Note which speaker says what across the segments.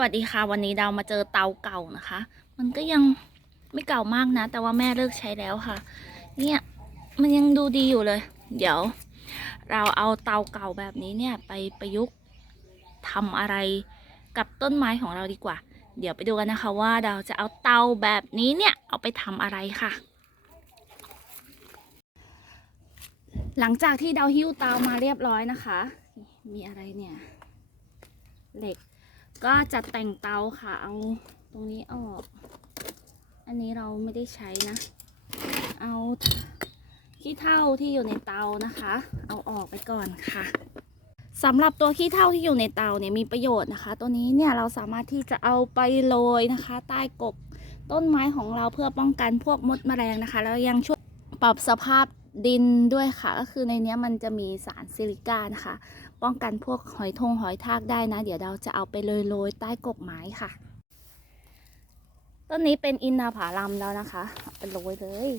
Speaker 1: วัสดีค่ะวันนี้เรามาเจอเตาเก่านะคะ มันก็ยังไม่เก่ามากนะ แต่ว่าแม่เลิกใช้แล้วค่ะ เนี่ยมันยังดูดีอยู่เลย เดี๋ยว เราเอาเตาเก่าแบบนี้เนี่ยไปประยุกต์ทำอะไรกับต้นไม้ของเราดีกว่า เดี๋ยวไปดูกันนะคะว่าเราจะเอาเตาแบบนี้เนี่ยเอาไปทำอะไรค่ะ หลังจากที่เราหิ้วเตามาเรียบร้อยนะคะ มีอะไรเนี่ยเหล็ก ก็จะแต่งเตาค่ะ เอาตรงนี้ออก อันนี้เราไม่ได้ใช้นะ เอาขี้เถ้าที่อยู่ในเตานะคะ เอาออกไปก่อนค่ะสำหรับตัวขี้เถ้าที่อยู่ในเตาเนี่ยมีประโยชน์นะคะ ตัวนี้เนี่ยเราสามารถที่จะเอาไปโรยนะคะ ใต้กกต้นไม้ของเราเพื่อป้องกันพวกมดแมลงนะคะ แล้วยังช่วยปรับสภาพ ดินด้วยค่ะ ก็คือในนี้มันจะมีสารซิลิก้านะคะ ป้องกันพวกหอยทงหอยทากได้นะ เดี๋ยวเราจะเอาไปโรยใต้กกไม้ค่ะ ต้นนี้เป็นอินทผลัมแล้วนะคะเอาไปโรยเลย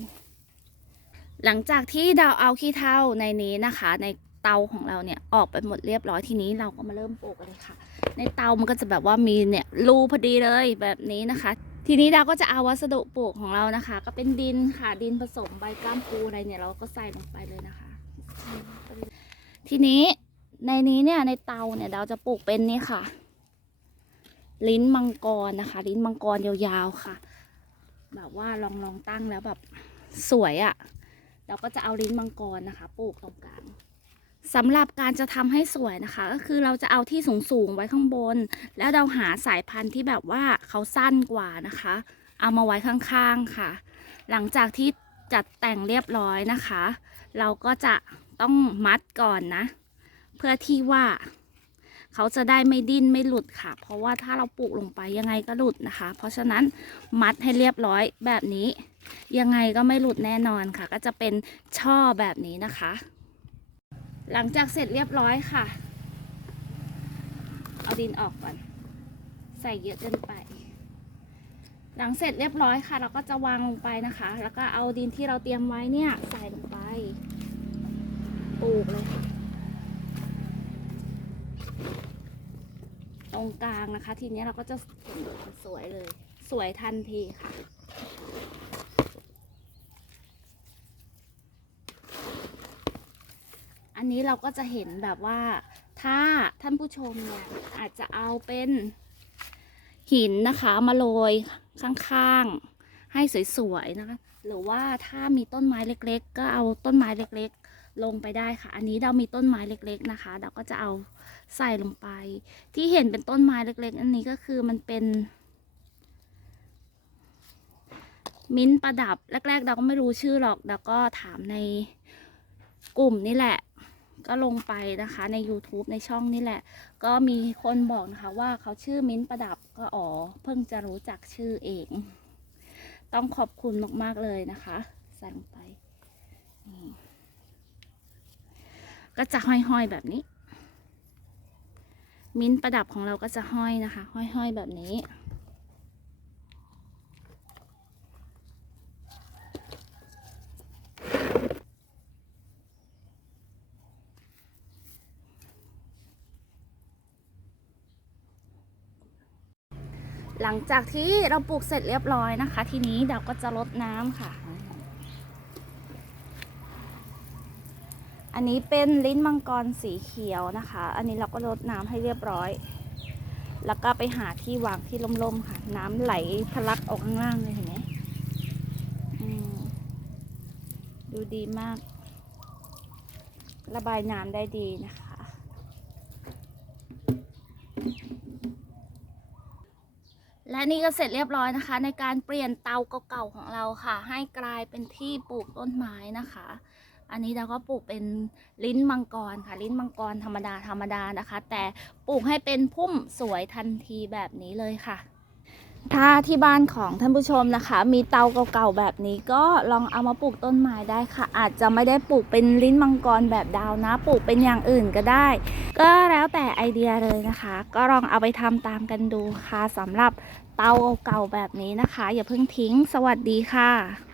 Speaker 1: หลังจากที่เราเอาขี้เถ้าในนี้นะคะ ในเตาของเราเนี่ยออกไปหมดเรียบร้อยทีนี้เราก็มาเริ่มปลูกเลยค่ะ ในเตามันก็จะแบบว่ามีเนี่ยรูพอดีเลยแบบนี้นะคะ ทีนี้เราก็จะเอาวัสดุปลูกของเรานะคะ ก็เป็นดินค่ะดินผสมใบกล้ามปูอะไรเนี่ยเราก็ใส่ลงไปเลยนะคะ ทีนี้ในนี้เนี่ยในเตาเนี่ยเราจะปลูกเป็นนี่ค่ะ ลิ้นมังกรนะคะ ลิ้นมังกรยาวๆค่ะ แบบว่าลองลองตั้งแล้วแบบสวยอะ่ะ เราก็จะเอาลิ้นมังกรนะคะ ปลูกตรงกลาง สำหรับการจะทำให้สวยนะคะ ก็คือเราจะเอาที่สูงๆไว้ข้างบน แล้วเราหาสายพันธุ์ที่แบบว่าเขาสั้นกว่านะคะ เอามาไว้ข้างๆค่ะ หลังจากที่จัดแต่งเรียบร้อยนะคะ เราก็จะต้องมัดก่อนนะ เพื่อที่ว่าเขาจะได้ไม่ดิ้นไม่หลุดค่ะ เพราะว่าถ้าเราปลูกลงไปยังไงก็หลุดนะคะ เพราะฉะนั้นมัดให้เรียบร้อยแบบนี้ ยังไงก็ไม่หลุดแน่นอนค่ะ ก็จะเป็นช่อแบบนี้นะคะ หลังจากเสร็จเรียบร้อยค่ะ เอาดินออกก่อน ใส่เยอะเกินไป หลังเสร็จเรียบร้อยค่ะ เราก็จะวางลงไปนะคะ แล้วก็เอาดินที่เราเตรียมไว้เนี่ยใส่ลงไปปลูกเลยค่ะตรงกลางนะคะ ทีนี้เราก็จะเห็นสวยเลย สวยทันทีค่ะ อันนี้เราก็จะเห็นแบบว่าถ้าท่านผู้ชมเนี่ยอาจจะเอาเป็นหินนะคะมาโรยข้างๆ ให้สวยๆนะคะ หรือว่าถ้ามีต้นไม้เล็กๆ ก็เอาต้นไม้เล็กๆ ลงไปได้ค่ะ อันนี้เรามีต้นไม้เล็ก ๆนะคะ เราก็จะเอาใส่ลงไป ที่เห็นเป็นต้นไม้เล็ก ๆ อันนี้ก็คือมันเป็น มิ้นท์ประดับแรกๆ เราก็ไม่รู้ชื่อหรอกเราก็ถามในกลุ่มนี่แหละ ก็ลงไปนะคะใน YouTube ในช่องนี่แหละ ก็มีคนบอกนะคะว่าเขาชื่อมิ้นท์ประดับก็อ๋อเพิ่งจะรู้จักชื่อเอง ต้องขอบคุณมาก ๆ เลยนะคะใส่ลงไปนี่ก็จะห้อย ๆ แบบนี้ มิ้นท์ประดับของเราก็จะห้อยนะคะ ห้อย ๆ แบบนี้ หลังจากที่เราปลูกเสร็จเรียบร้อยนะคะ ทีนี้เราก็จะลดน้ำค่ะ อันนี้เป็นลิ้นมังกรสีเขียวนะคะ อันนี้เราก็ลดน้ำให้เรียบร้อย แล้วก็ไปหาที่วางที่ล่มๆค่ะ น้ำไหลทะลักออกข้างล่างเลยเห็นไหมมดูดีมาก ระบายน้ำได้ดีนะคะ และนี่ก็เสร็จเรียบร้อยนะคะ ในการเปลี่ยนเตาเก่าๆของเราค่ะ ให้กลายเป็นที่ปลูกต้นไม้นะคะ อันนี้เราก็ปลูกเป็นลิ้นมังกรค่ะ ลิ้นมังกรธรรมดาธรรมดานะคะ แต่ปลูกให้เป็นพุ่มสวยทันทีแบบนี้เลยค่ะ ถ้าที่บ้านของท่านผู้ชมนะคะ มีเตาเก่าๆแบบนี้ก็ลองเอามาปลูกต้นไม้ได้ค่ะ อาจจะไม่ได้ปลูกเป็นลิ้นมังกรแบบดาวนะ ปลูกเป็นอย่างอื่นก็ได้ ก็แล้วแต่ไอเดียเลยนะคะ ก็ลองเอาไปทำตามกันดูค่ะสำหรับเตาเก่าๆแบบนี้นะคะ อย่าเพิ่งทิ้ง สวัสดีค่ะ